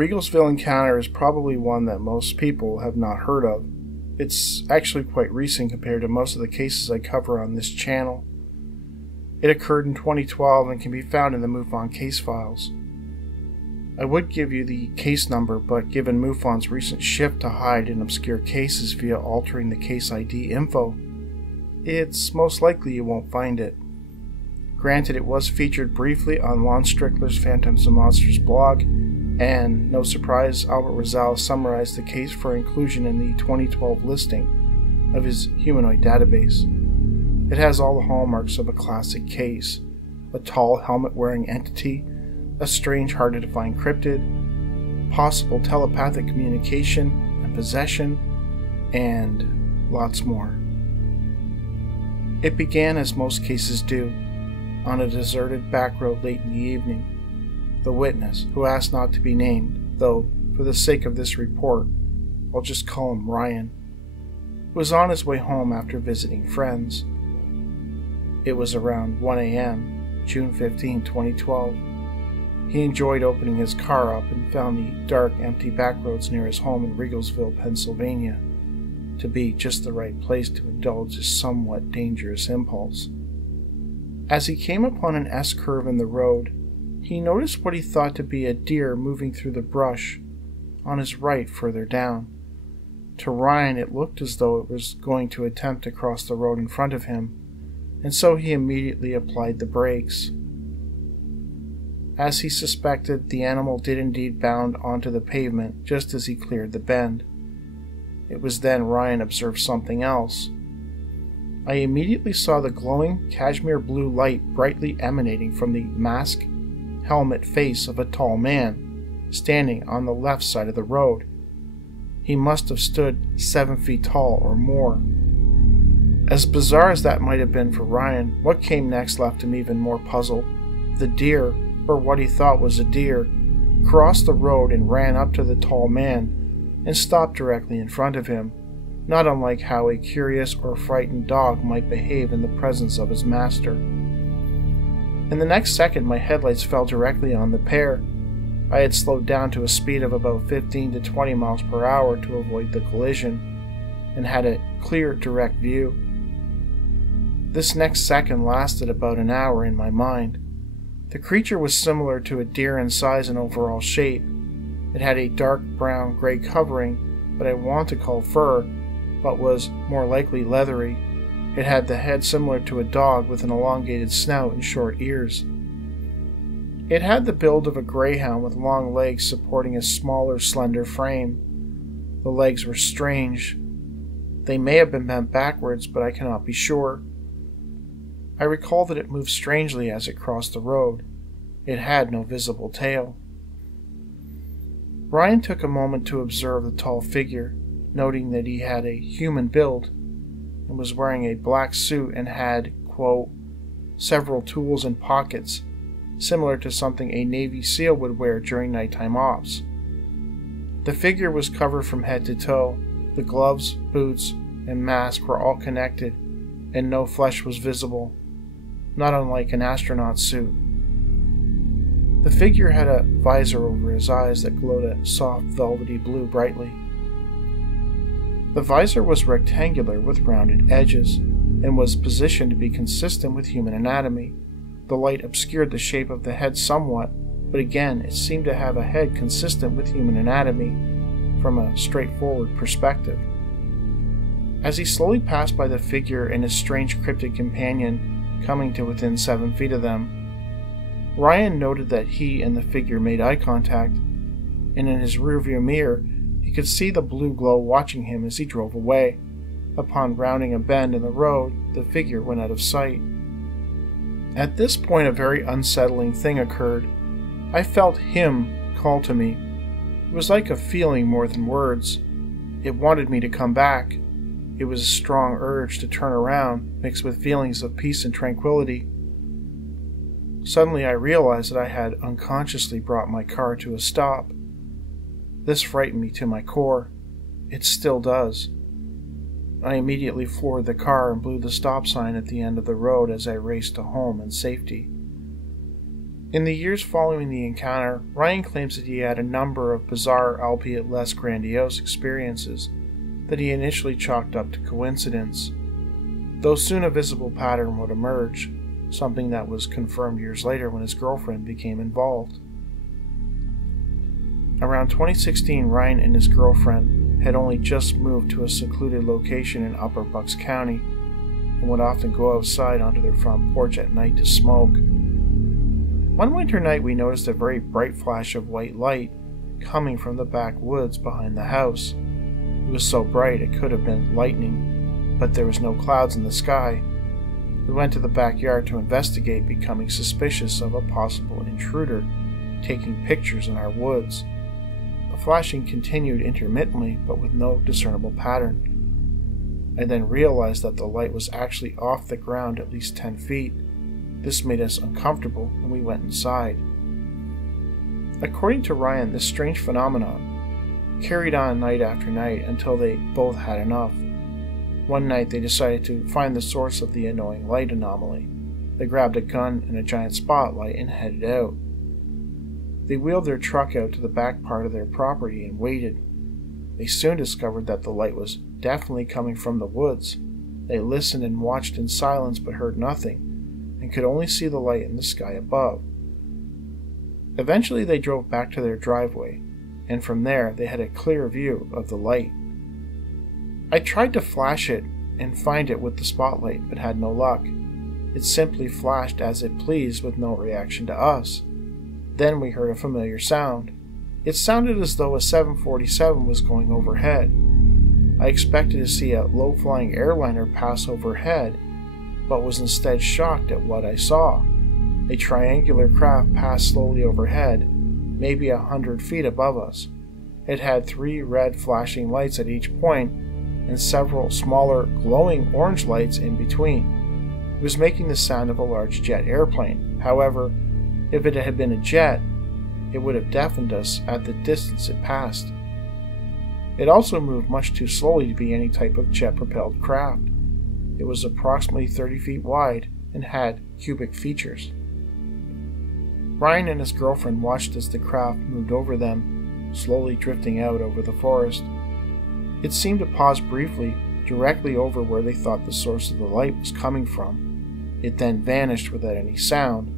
Riegelsville encounter is probably one that most people have not heard of. It's actually quite recent compared to most of the cases I cover on this channel. It occurred in 2012 and can be found in the MUFON case files. I would give you the case number, but given MUFON's recent shift to hide in obscure cases via altering the case ID info, it's most likely you won't find it. Granted, it was featured briefly on Lon Strickler's Phantoms and Monsters blog, and no surprise, Albert Rosales summarized the case for inclusion in the 2012 listing of his humanoid database. It has all the hallmarks of a classic case: a tall helmet-wearing entity, a strange hard-to-define cryptid, possible telepathic communication and possession, and lots more. It began as most cases do, on a deserted back road late in the evening. The witness, who asked not to be named, though for the sake of this report, I'll just call him Ryan, was on his way home after visiting friends. It was around 1 a.m., June 15, 2012. He enjoyed opening his car up and found the dark, empty backroads near his home in Riegelsville, Pennsylvania, to be just the right place to indulge his somewhat dangerous impulse. As he came upon an S-curve in the road, he noticed what he thought to be a deer moving through the brush on his right further down. To Ryan, it looked as though it was going to attempt to cross the road in front of him, and so he immediately applied the brakes. As he suspected, the animal did indeed bound onto the pavement just as he cleared the bend. It was then Ryan observed something else. I immediately saw the glowing cashmere blue light brightly emanating from the mask helmet face of a tall man standing on the left side of the road. He must have stood 7 feet tall or more. As bizarre as that might have been for Ryan, what came next left him even more puzzled. The deer, or what he thought was a deer, crossed the road and ran up to the tall man and stopped directly in front of him, not unlike how a curious or frightened dog might behave in the presence of his master. In the next second, my headlights fell directly on the pair. I had slowed down to a speed of about 15 to 20 miles per hour to avoid the collision, and had a clear, direct view. This next second lasted about an hour in my mind. The creature was similar to a deer in size and overall shape. It had a dark brown-gray covering that I want to call fur, but was more likely leathery. It had the head similar to a dog with an elongated snout and short ears. It had the build of a greyhound with long legs supporting a smaller, slender frame. The legs were strange. They may have been bent backwards, but I cannot be sure. I recall that it moved strangely as it crossed the road. It had no visible tail. Ryan took a moment to observe the tall figure, noting that he had a human build and was wearing a black suit and had, quote, several tools and pockets, similar to something a Navy SEAL would wear during nighttime ops. The figure was covered from head to toe. The gloves, boots, and mask were all connected, and no flesh was visible, not unlike an astronaut suit. The figure had a visor over his eyes that glowed a soft velvety blue brightly. The visor was rectangular with rounded edges, and was positioned to be consistent with human anatomy. The light obscured the shape of the head somewhat, but again it seemed to have a head consistent with human anatomy from a straightforward perspective. As he slowly passed by the figure and his strange cryptid companion, coming to within 7 feet of them, Ryan noted that he and the figure made eye contact, and in his rearview mirror he could see the blue glow watching him as he drove away. Upon rounding a bend in the road, the figure went out of sight. At this point, a very unsettling thing occurred. I felt him call to me. It was like a feeling more than words. It wanted me to come back. It was a strong urge to turn around, mixed with feelings of peace and tranquility. Suddenly I realized that I had unconsciously brought my car to a stop. This frightened me to my core. It still does. I immediately floored the car and blew the stop sign at the end of the road as I raced to home and safety. In the years following the encounter, Ryan claims that he had a number of bizarre, albeit less grandiose, experiences that he initially chalked up to coincidence, though soon a visible pattern would emerge, something that was confirmed years later when his girlfriend became involved. Around 2016, Ryan and his girlfriend had only just moved to a secluded location in Upper Bucks County and would often go outside onto their front porch at night to smoke. One winter night, we noticed a very bright flash of white light coming from the backwoods behind the house. It was so bright it could have been lightning, but there was no clouds in the sky. We went to the backyard to investigate, becoming suspicious of a possible intruder taking pictures in our woods. The flashing continued intermittently, but with no discernible pattern. I then realized that the light was actually off the ground at least 10 feet. This made us uncomfortable, and we went inside. According to Ryan, this strange phenomenon carried on night after night until they both had enough. One night they decided to find the source of the annoying light anomaly. They grabbed a gun and a giant spotlight and headed out. They wheeled their truck out to the back part of their property and waited. They soon discovered that the light was definitely coming from the woods. They listened and watched in silence but heard nothing, and could only see the light in the sky above. Eventually they drove back to their driveway, and from there they had a clear view of the light. I tried to flash it and find it with the spotlight, but had no luck. It simply flashed as it pleased with no reaction to us. Then we heard a familiar sound. It sounded as though a 747 was going overhead. I expected to see a low-flying airliner pass overhead, but was instead shocked at what I saw. A triangular craft passed slowly overhead, maybe 100 feet above us. It had 3 red flashing lights at each point, and several smaller glowing orange lights in between. It was making the sound of a large jet airplane. However, if it had been a jet, it would have deafened us at the distance it passed. It also moved much too slowly to be any type of jet-propelled craft. It was approximately 30 feet wide and had cubic features. Ryan and his girlfriend watched as the craft moved over them, slowly drifting out over the forest. It seemed to pause briefly, directly over where they thought the source of the light was coming from. It then vanished without any sound,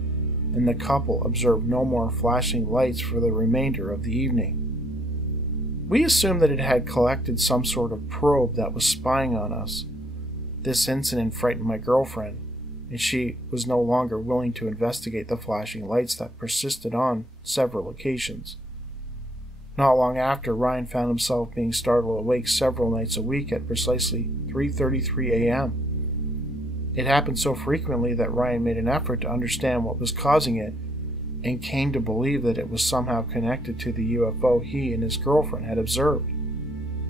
and the couple observed no more flashing lights for the remainder of the evening. We assumed that it had collected some sort of probe that was spying on us. This incident frightened my girlfriend, and she was no longer willing to investigate the flashing lights that persisted on several occasions. Not long after, Ryan found himself being startled awake several nights a week at precisely 3:33 a.m. It happened so frequently that Ryan made an effort to understand what was causing it, and came to believe that it was somehow connected to the UFO he and his girlfriend had observed.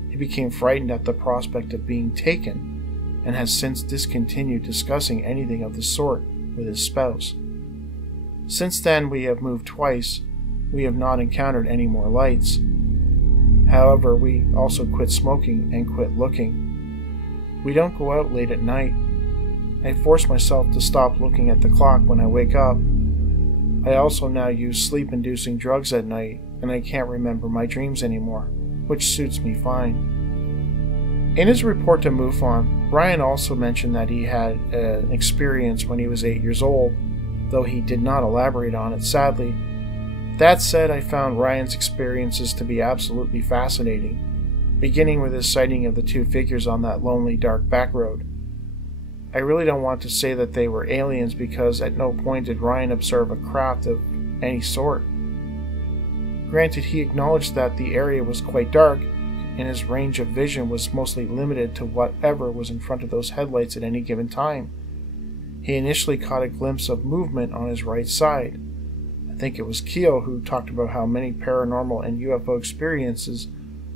He became frightened at the prospect of being taken, and has since discontinued discussing anything of the sort with his spouse. Since then, we have moved twice. We have not encountered any more lights. However, we also quit smoking and quit looking. We don't go out late at night. I force myself to stop looking at the clock when I wake up. I also now use sleep-inducing drugs at night, and I can't remember my dreams anymore, which suits me fine. In his report to MUFON, Ryan also mentioned that he had an experience when he was 8 years old, though he did not elaborate on it, sadly. That said, I found Ryan's experiences to be absolutely fascinating, beginning with his sighting of the 2 figures on that lonely, dark back road. I really don't want to say that they were aliens, because at no point did Ryan observe a craft of any sort. Granted, he acknowledged that the area was quite dark, and his range of vision was mostly limited to whatever was in front of those headlights at any given time. He initially caught a glimpse of movement on his right side. I think it was Keel who talked about how many paranormal and UFO experiences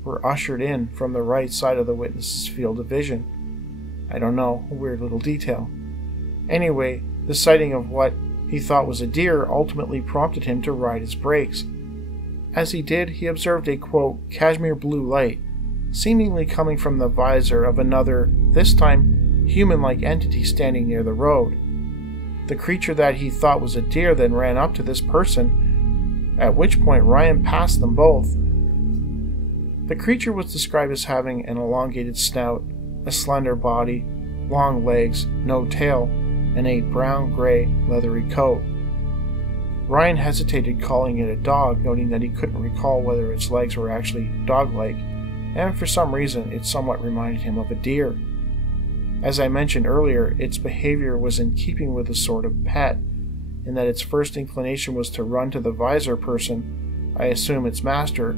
were ushered in from the right side of the witness's field of vision. I don't know, a weird little detail. Anyway, the sighting of what he thought was a deer ultimately prompted him to ride his brakes. As he did, he observed a, quote, cashmere blue light, seemingly coming from the visor of another, this time human-like entity standing near the road. The creature that he thought was a deer then ran up to this person, at which point Ryan passed them both. The creature was described as having an elongated snout, a slender body, long legs, no tail, and a brown-gray leathery coat. Ryan hesitated calling it a dog, noting that he couldn't recall whether its legs were actually dog-like, and for some reason it somewhat reminded him of a deer. As I mentioned earlier, its behavior was in keeping with a sort of pet, in that its first inclination was to run to the visor person, I assume its master,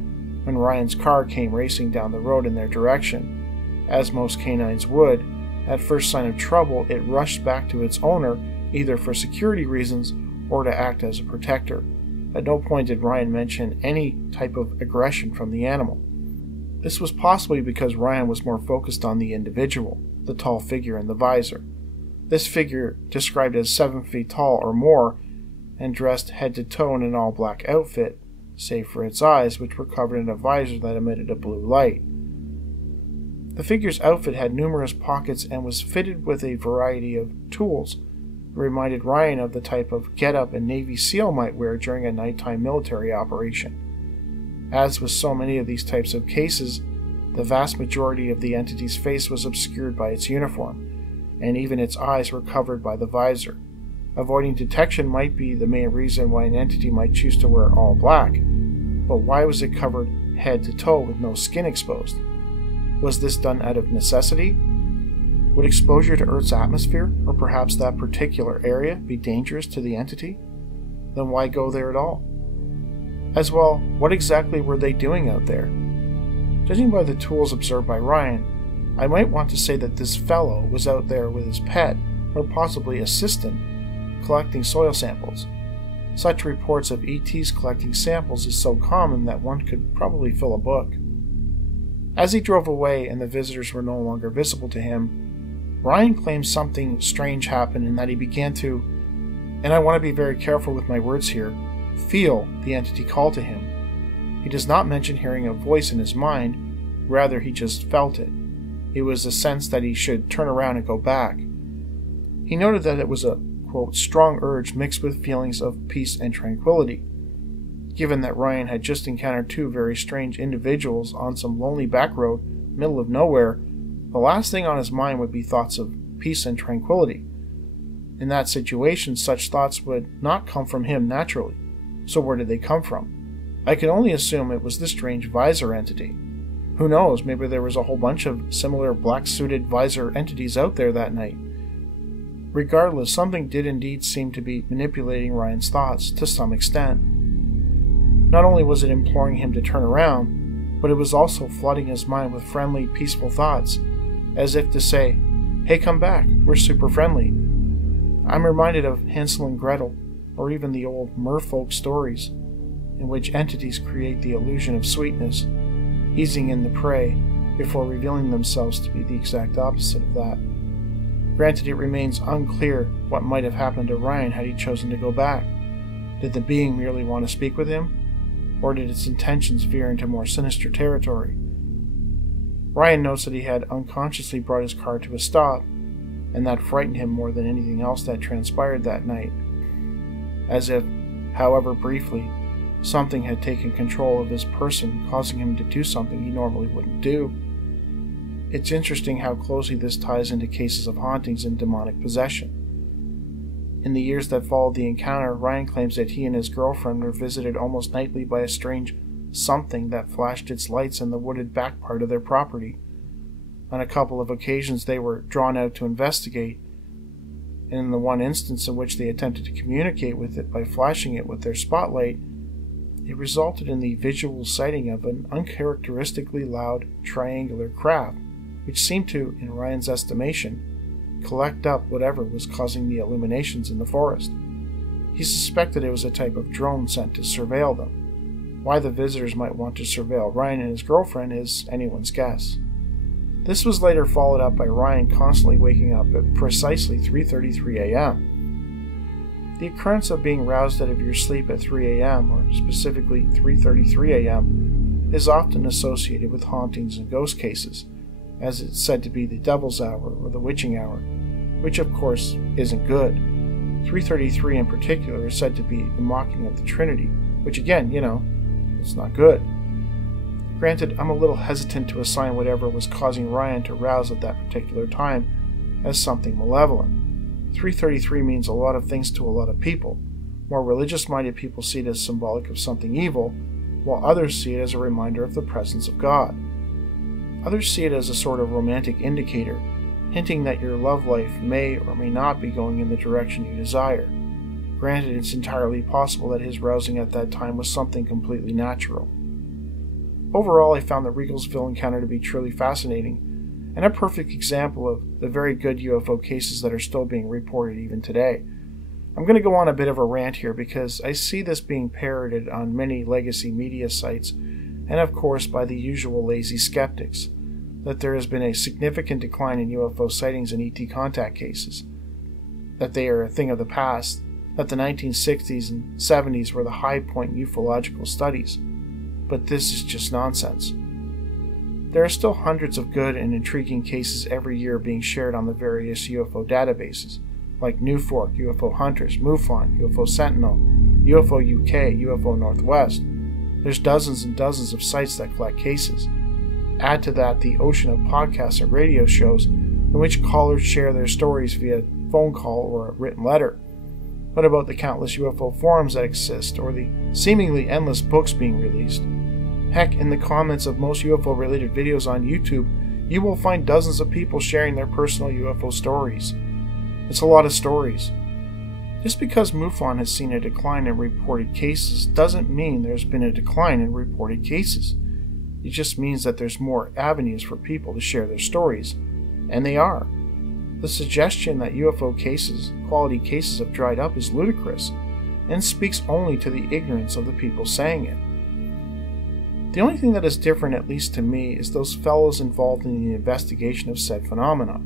when Ryan's car came racing down the road in their direction. As most canines would, at first sign of trouble, it rushed back to its owner, either for security reasons or to act as a protector. At no point did Ryan mention any type of aggression from the animal. This was possibly because Ryan was more focused on the individual, the tall figure in the visor. This figure, described as 7 feet tall or more, and dressed head to toe in an all-black outfit, save for its eyes, which were covered in a visor that emitted a blue light. The figure's outfit had numerous pockets and was fitted with a variety of tools. It reminded Ryan of the type of getup a Navy SEAL might wear during a nighttime military operation. As with so many of these types of cases, the vast majority of the entity's face was obscured by its uniform, and even its eyes were covered by the visor. Avoiding detection might be the main reason why an entity might choose to wear all black, but why was it covered head to toe with no skin exposed? Was this done out of necessity? Would exposure to Earth's atmosphere, or perhaps that particular area, be dangerous to the entity? Then why go there at all? As well, what exactly were they doing out there? Judging by the tools observed by Ryan, I might want to say that this fellow was out there with his pet, or possibly assistant, collecting soil samples. Such reports of ETs collecting samples is so common that one could probably fill a book. As he drove away and the visitors were no longer visible to him, Ryan claims something strange happened in that he began to, and I want to be very careful with my words here, feel the entity call to him. He does not mention hearing a voice in his mind, rather he just felt it. It was a sense that he should turn around and go back. He noted that it was a, quote, strong urge mixed with feelings of peace and tranquility. Given that Ryan had just encountered two very strange individuals on some lonely back road, middle of nowhere, the last thing on his mind would be thoughts of peace and tranquility. In that situation, such thoughts would not come from him naturally. So where did they come from? I can only assume it was this strange visor entity. Who knows, maybe there was a whole bunch of similar black-suited visor entities out there that night. Regardless, something did indeed seem to be manipulating Ryan's thoughts to some extent. Not only was it imploring him to turn around, but it was also flooding his mind with friendly, peaceful thoughts, as if to say, hey, come back, we're super friendly. I'm reminded of Hansel and Gretel, or even the old merfolk stories, in which entities create the illusion of sweetness, easing in the prey before revealing themselves to be the exact opposite of that. Granted, it remains unclear what might have happened to Ryan had he chosen to go back. Did the being merely want to speak with him, or did its intentions veer into more sinister territory? Ryan notes that he had unconsciously brought his car to a stop, and that frightened him more than anything else that transpired that night. As if, however briefly, something had taken control of his person, causing him to do something he normally wouldn't do. It's interesting how closely this ties into cases of hauntings and demonic possession. In the years that followed the encounter, Ryan claims that he and his girlfriend were visited almost nightly by a strange something that flashed its lights in the wooded back part of their property. On a couple of occasions they were drawn out to investigate, and in the one instance in which they attempted to communicate with it by flashing it with their spotlight, it resulted in the visual sighting of an uncharacteristically loud triangular craft, which seemed to, in Ryan's estimation, collect up whatever was causing the illuminations in the forest. He suspected it was a type of drone sent to surveil them. Why the visitors might want to surveil Ryan and his girlfriend is anyone's guess. This was later followed up by Ryan constantly waking up at precisely 3:33 a.m. The occurrence of being roused out of your sleep at 3 a.m., or specifically 3:33 a.m., is often associated with hauntings and ghost cases, as it's said to be the devil's hour or the witching hour, which of course isn't good. 333 in particular is said to be a mocking of the Trinity, which again, it's not good. Granted, I'm a little hesitant to assign whatever was causing Ryan to rouse at that particular time as something malevolent. 333 means a lot of things to a lot of people. More religious-minded people see it as symbolic of something evil, while others see it as a reminder of the presence of God. Others see it as a sort of romantic indicator, hinting that your love life may or may not be going in the direction you desire. Granted, it's entirely possible that his rousing at that time was something completely natural. Overall, I found the Riegelsville encounter to be truly fascinating, and a perfect example of the very good UFO cases that are still being reported even today. I'm going to go on a bit of a rant here because I see this being parroted on many legacy media sites, and of course by the usual lazy skeptics, that there has been a significant decline in UFO sightings and ET contact cases, that they are a thing of the past, that the 1960s and 70s were the high point in ufological studies, but this is just nonsense. There are still hundreds of good and intriguing cases every year being shared on the various UFO databases, like NUFORC, UFO Hunters, MUFON, UFO Sentinel, UFO UK, UFO Northwest. There's dozens and dozens of sites that collect cases. Add to that the ocean of podcasts and radio shows in which callers share their stories via phone call or a written letter. What about the countless UFO forums that exist, or the seemingly endless books being released? Heck, in the comments of most UFO-related videos on YouTube, you will find dozens of people sharing their personal UFO stories. It's a lot of stories. Just because MUFON has seen a decline in reported cases doesn't mean there's been a decline in reported cases. It just means that there's more avenues for people to share their stories, and they are. The suggestion that UFO cases, quality cases, have dried up is ludicrous, and speaks only to the ignorance of the people saying it. The only thing that is different, at least to me, is those fellows involved in the investigation of said phenomena.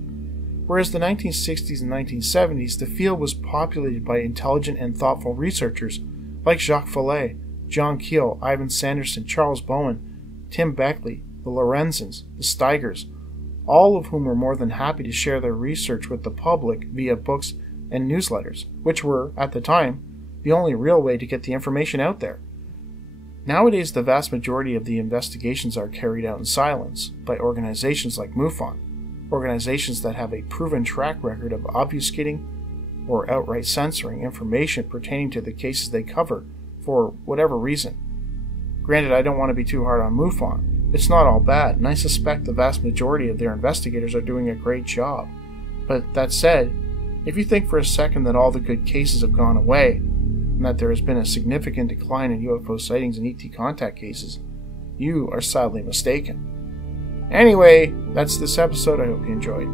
Whereas the 1960s and 1970s, the field was populated by intelligent and thoughtful researchers like Jacques Vallée, John Keel, Ivan Sanderson, Charles Bowen, Tim Beckley, the Lorenzens, the Steigers, all of whom were more than happy to share their research with the public via books and newsletters, which were, at the time, the only real way to get the information out there. Nowadays, the vast majority of the investigations are carried out in silence by organizations like MUFON, organizations that have a proven track record of obfuscating or outright censoring information pertaining to the cases they cover for whatever reason. Granted, I don't want to be too hard on MUFON. It's not all bad, and I suspect the vast majority of their investigators are doing a great job. But that said, if you think for a second that all the good cases have gone away, and that there has been a significant decline in UFO sightings and ET contact cases, you are sadly mistaken. Anyway, that's this episode. I hope you enjoyed.